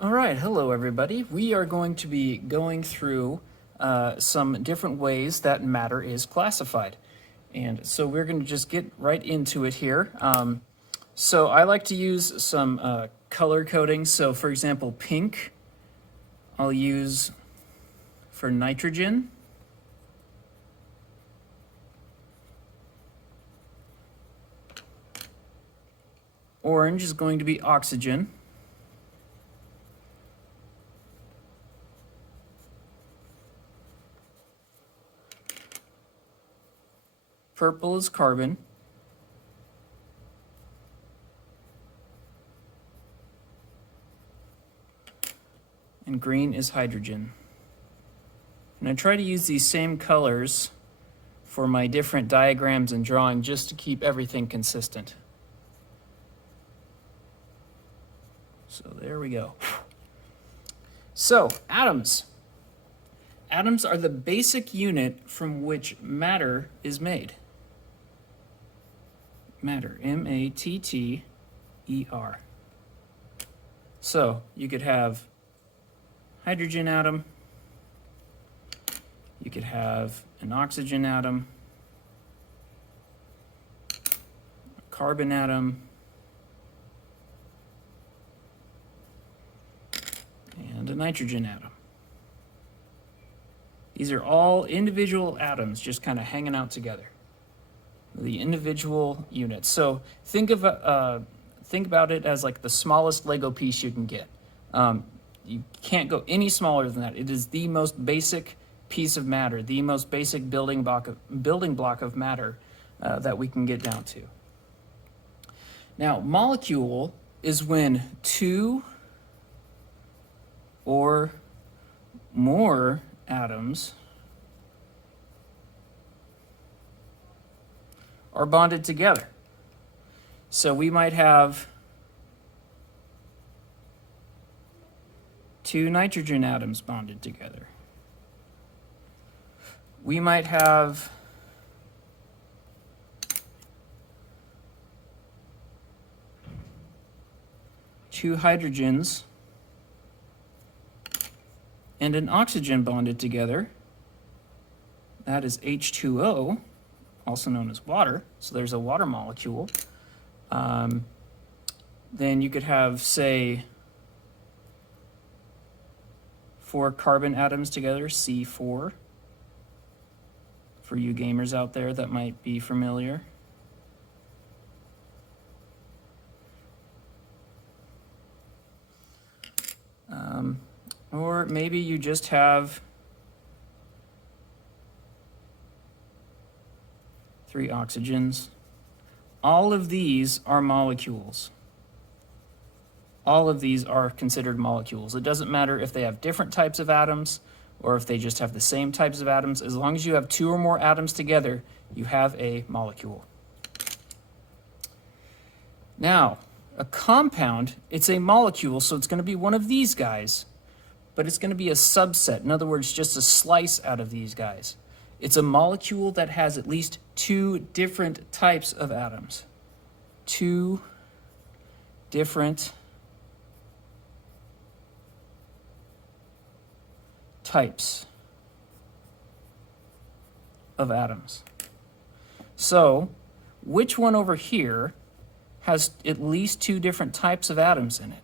All right, hello everybody. We are going to be going through some different ways that matter is classified. And so we're going to just get right into it here. So I like to use some color coding. So for example, pink, I'll use for nitrogen. Orange is going to be oxygen. Purple is carbon. And green is hydrogen. And I try to use these same colors for my different diagrams and drawing just to keep everything consistent. So there we go. So, atoms. Atoms are the basic unit from which matter is made. Matter, M-A-T-T-E-R. So, you could have hydrogen atom, you could have an oxygen atom, a carbon atom, and a nitrogen atom. These are all individual atoms just kind of hanging out together. The individual units. So think about it as like the smallest Lego piece you can get. You can't go any smaller than that. It is the most basic piece of matter, the most basic building block of matter that we can get down to. Now, molecule is when two or more atoms are bonded together. So we might have two nitrogen atoms bonded together. We might have two hydrogens and an oxygen bonded together. That is H2O, also known as water. So there's a water molecule. Then you could have, say, 4 carbon atoms together, C4. For you gamers out there, that might be familiar. Or maybe you just have 3 oxygens. All of these are molecules. All of these are considered molecules. It doesn't matter if they have different types of atoms or if they just have the same types of atoms. As long as you have 2 or more atoms together, you have a molecule. Now, a compound, it's a molecule, so it's going to be one of these guys, but it's going to be a subset. In other words, just a slice out of these guys. It's a molecule that has at least 2 different types of atoms. 2 different types of atoms. So, which one over here has at least 2 different types of atoms in it?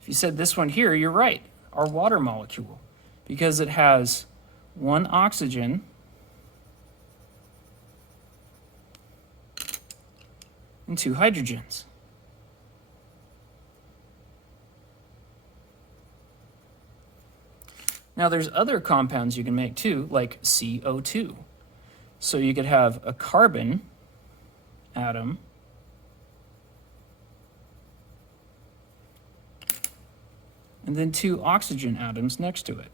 If you said this one here, you're right, our water molecule, because it has 1 oxygen and 2 hydrogens. Now there's other compounds you can make too, like CO2. So you could have a carbon atom and then 2 oxygen atoms next to it.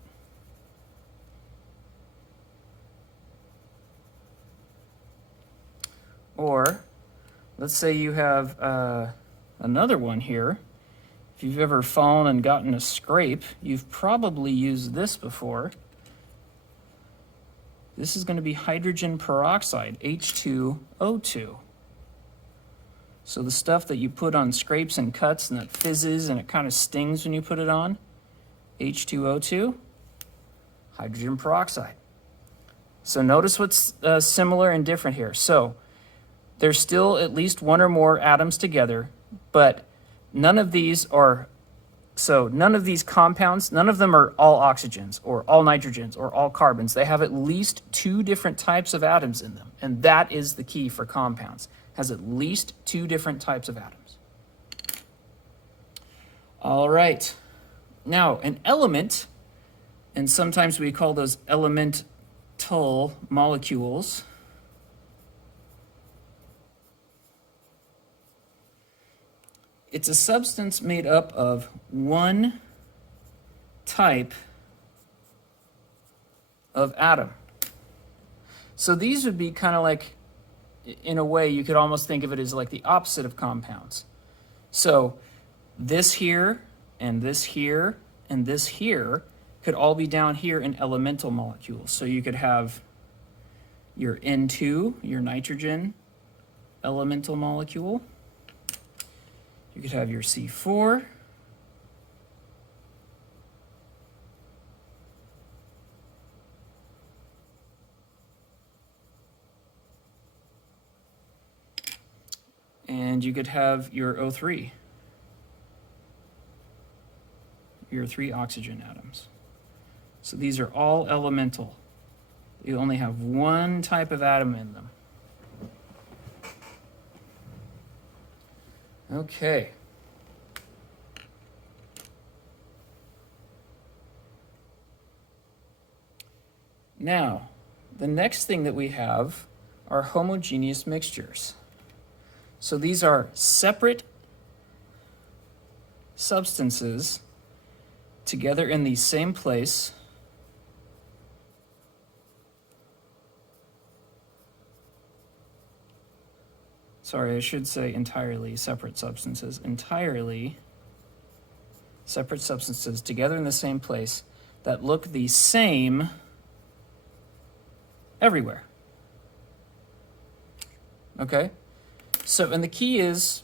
Or let's say you have another one here. If you've ever fallen and gotten a scrape, you've probably used this before. This is going to be hydrogen peroxide, H2O2. So the stuff that you put on scrapes and cuts and that fizzes and it kind of stings when you put it on, H2O2, hydrogen peroxide. So notice what's similar and different here. So there's still at least one or more atoms together, but none of these are, so none of these compounds, none of them are all oxygens or all nitrogens or all carbons. They have at least two different types of atoms in them, and that is the key for compounds. Has at least two different types of atoms. All right. Now, an element, and sometimes we call those elemental molecules. It's a substance made up of one type of atom. So these would be kind of like, in a way, you could almost think of it as like the opposite of compounds. So this here, and this here, and this here could all be down here in elemental molecules. So you could have your N2, your nitrogen elemental molecule. You could have your C4. And you could have your O3, your 3 oxygen atoms. So these are all elemental. You only have one type of atom in them. Okay. Now, the next thing that we have are homogeneous mixtures. So these are separate substances together in the same place. Sorry, I should say entirely separate substances. Entirely separate substances together in the same place that look the same everywhere. Okay? So, and the key is,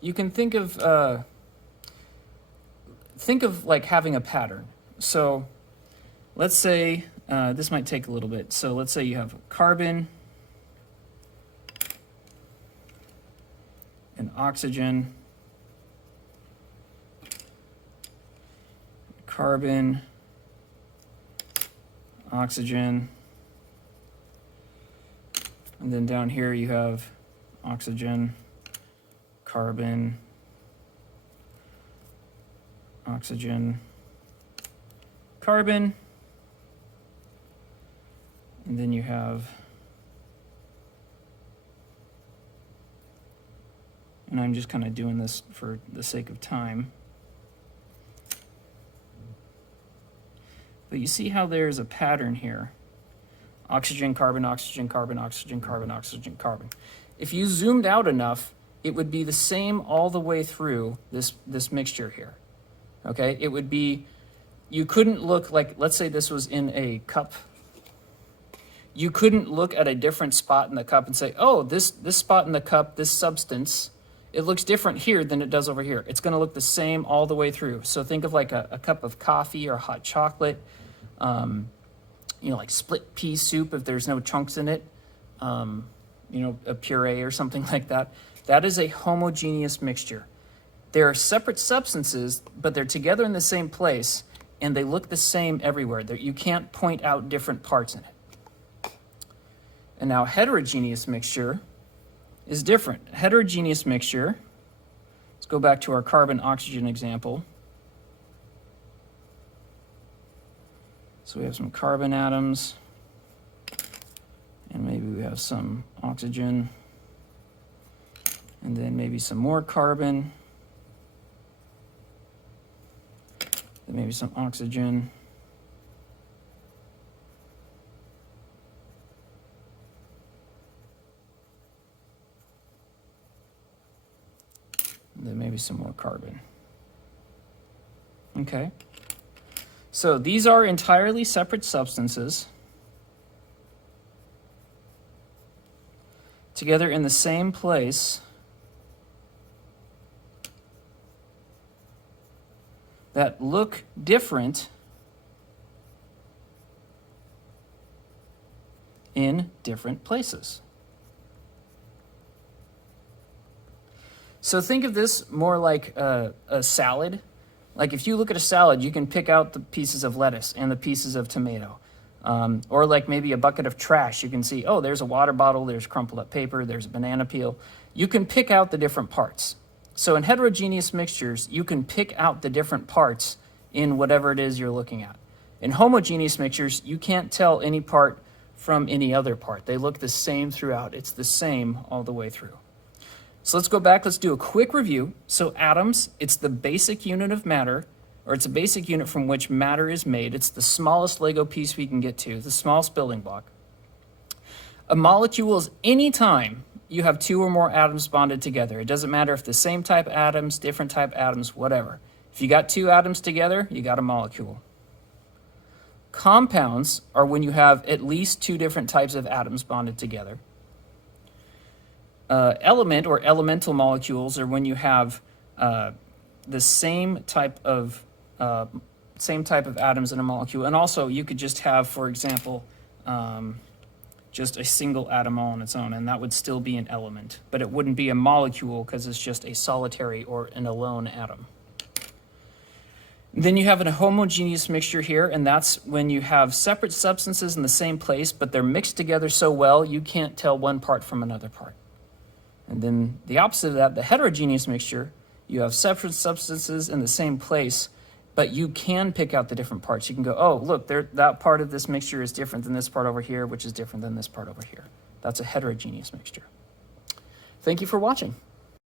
you can think of like having a pattern. So let's say, this might take a little bit. So let's say you have carbon, and oxygen, carbon, oxygen, and then down here you have oxygen, carbon, oxygen, carbon, and then you have, and I'm just kind of doing this for the sake of time. But you see how there's a pattern here. Oxygen, carbon, oxygen, carbon, oxygen, carbon, oxygen, carbon. If you zoomed out enough, it would be the same all the way through this mixture here. Okay? It would be, you couldn't look like, let's say this was in a cup. You couldn't look at a different spot in the cup and say, oh, this spot in the cup, this substance, it looks different here than it does over here. It's going to look the same all the way through. So think of like a cup of coffee or hot chocolate, like split pea soup if there's no chunks in it, a puree or something like that. That is a homogeneous mixture. They're separate substances, but they're together in the same place, and they look the same everywhere. You can't point out different parts in it. And now heterogeneous mixture is different. Heterogeneous mixture, let's go back to our carbon-oxygen example. So we have some carbon atoms, and maybe we have some oxygen, and then maybe some more carbon, then maybe some oxygen, and then maybe some more carbon. Okay. So these are entirely separate substances together in the same place that look different in different places. So think of this more like a salad. Like if you look at a salad, you can pick out the pieces of lettuce and the pieces of tomato. Or like maybe a bucket of trash, you can see, oh, there's a water bottle, there's crumpled up paper, there's a banana peel. You can pick out the different parts. So in heterogeneous mixtures, you can pick out the different parts in whatever it is you're looking at. In homogeneous mixtures, you can't tell any part from any other part. They look the same throughout. It's the same all the way through. So let's go back. Let's do a quick review. So atoms, it's the basic unit of matter, or it's a basic unit from which matter is made. It's the smallest Lego piece we can get to, the smallest building block. A molecule is any time you have two or more atoms bonded together. It doesn't matter if the same type atoms, different type atoms, whatever. If you got two atoms together, you got a molecule. Compounds are when you have at least two different types of atoms bonded together. Element or elemental molecules are when you have the same type of atoms in a molecule. And also you could just have, for example, just a single atom all on its own, and that would still be an element. But it wouldn't be a molecule because it's just a solitary or an alone atom. Then you have a homogeneous mixture here, and that's when you have separate substances in the same place, but they're mixed together so well you can't tell one part from another part. And then the opposite of that, the heterogeneous mixture, you have separate substances in the same place, but you can pick out the different parts. You can go, oh, look, that part of this mixture is different than this part over here, which is different than this part over here. That's a heterogeneous mixture. Thank you for watching.